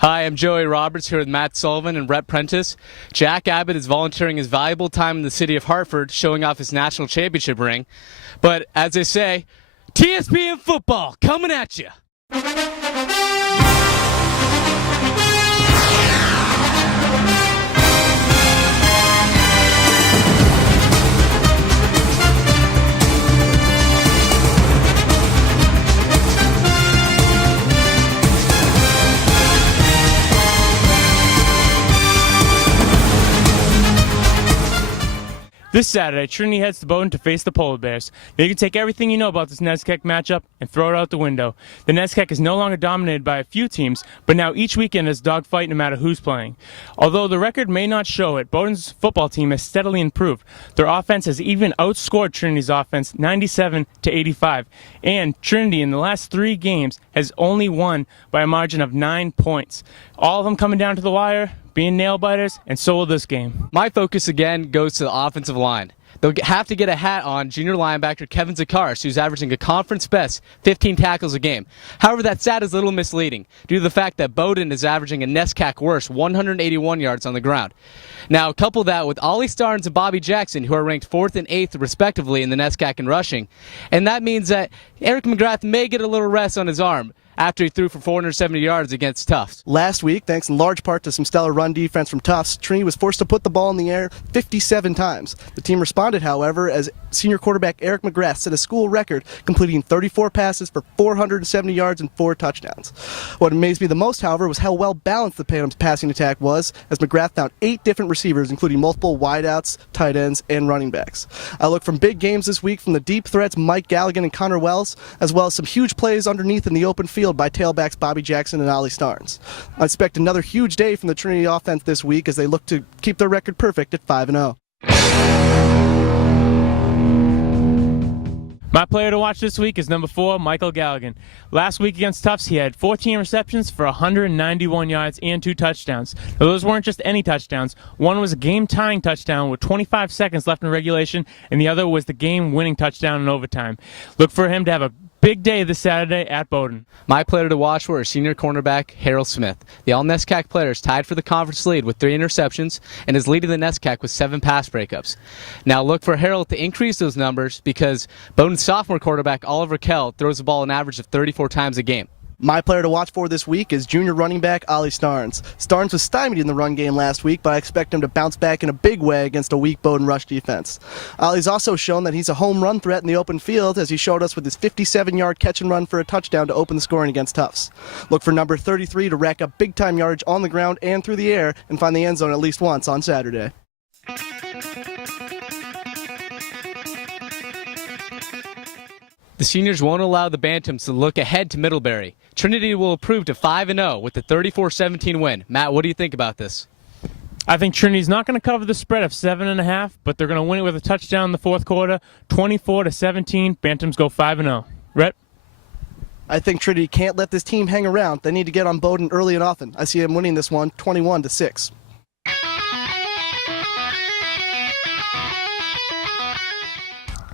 Hi, I'm Joey Roberts here with Matt Sullivan and Rhett Prentice. Jack Abbott is volunteering his valuable time in the city of Hartford, showing off his national championship ring. But as they say, TSPN Football coming at you. This Saturday, Trinity heads to Bowdoin to face the Polar Bears. Now you can take everything you know about this NESCAC matchup and throw it out the window. The NESCAC is no longer dominated by a few teams, but now each weekend is dogfight no matter who's playing. Although the record may not show it, Bowdoin's football team has steadily improved. Their offense has even outscored Trinity's offense 97-85. And Trinity in the last 3 games has only won by a margin of 9 points. All of them coming down to the wire, being nail-biters, and so will this game. My focus again goes to the offensive line. They'll have to get a hat on junior linebacker Kevin Zakaris, who's averaging a conference-best 15 tackles a game. However, that stat is a little misleading due to the fact that Bowdoin is averaging a NESCAC worst 181 yards on the ground. Now, couple that with Ollie Starnes and Bobby Jackson, who are ranked 4th and 8th respectively in the NESCAC in rushing, and that means that Eric McGrath may get a little rest on his arm after he threw for 470 yards against Tufts. Last week, thanks in large part to some stellar run defense from Tufts, Trinity was forced to put the ball in the air 57 times. The team responded, however, as senior quarterback Eric McGrath set a school record, completing 34 passes for 470 yards and 4 touchdowns. What amazed me the most, however, was how well balanced the Phantom's passing attack was, as McGrath found 8 different receivers, including multiple wideouts, tight ends, and running backs. I look from big games this week from the deep threats Mike Galligan and Connor Wells, as well as some huge plays underneath in the open field by tailbacks Bobby Jackson and Ollie Starnes. I expect another huge day from the Trinity offense this week as they look to keep their record perfect at 5-0. My player to watch this week is number 4, Michael Galligan. Last week against Tufts, he had 14 receptions for 191 yards and 2 touchdowns. Now, those weren't just any touchdowns. One was a game-tying touchdown with 25 seconds left in regulation, and the other was the game-winning touchdown in overtime. Look for him to have a big day this Saturday at Bowdoin. My player to watch were senior cornerback Harold Smith. The all-NESCAC player is tied for the conference lead with 3 interceptions and is leading the NESCAC with 7 pass breakups. Now look for Harold to increase those numbers because Bowdoin's sophomore quarterback Oliver Kell throws the ball an average of 34 times a game. My player to watch for this week is junior running back Ollie Starnes. Starnes was stymied in the run game last week, but I expect him to bounce back in a big way against a weak Bowdoin rush defense. Ollie's also shown that he's a home run threat in the open field, as he showed us with his 57-yard catch and run for a touchdown to open the scoring against Tufts. Look for number 33 to rack up big-time yardage on the ground and through the air and find the end zone at least once on Saturday. The seniors won't allow the Bantams to look ahead to Middlebury. Trinity will improve to 5-0 with the 34-17 win. Matt, what do you think about this? I think Trinity's not going to cover the spread of 7.5, but they're going to win it with a touchdown in the fourth quarter. 24-17, Bantams go 5-0. Rhett? I think Trinity can't let this team hang around. They need to get on Bowdoin early and often. I see them winning this one 21-6.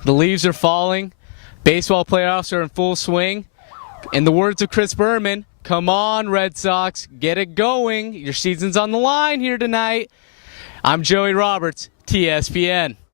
The leaves are falling. Baseball playoffs are in full swing. In the words of Chris Berman, come on, Red Sox, get it going. Your season's on the line here tonight. I'm Joey Roberts, TSPN.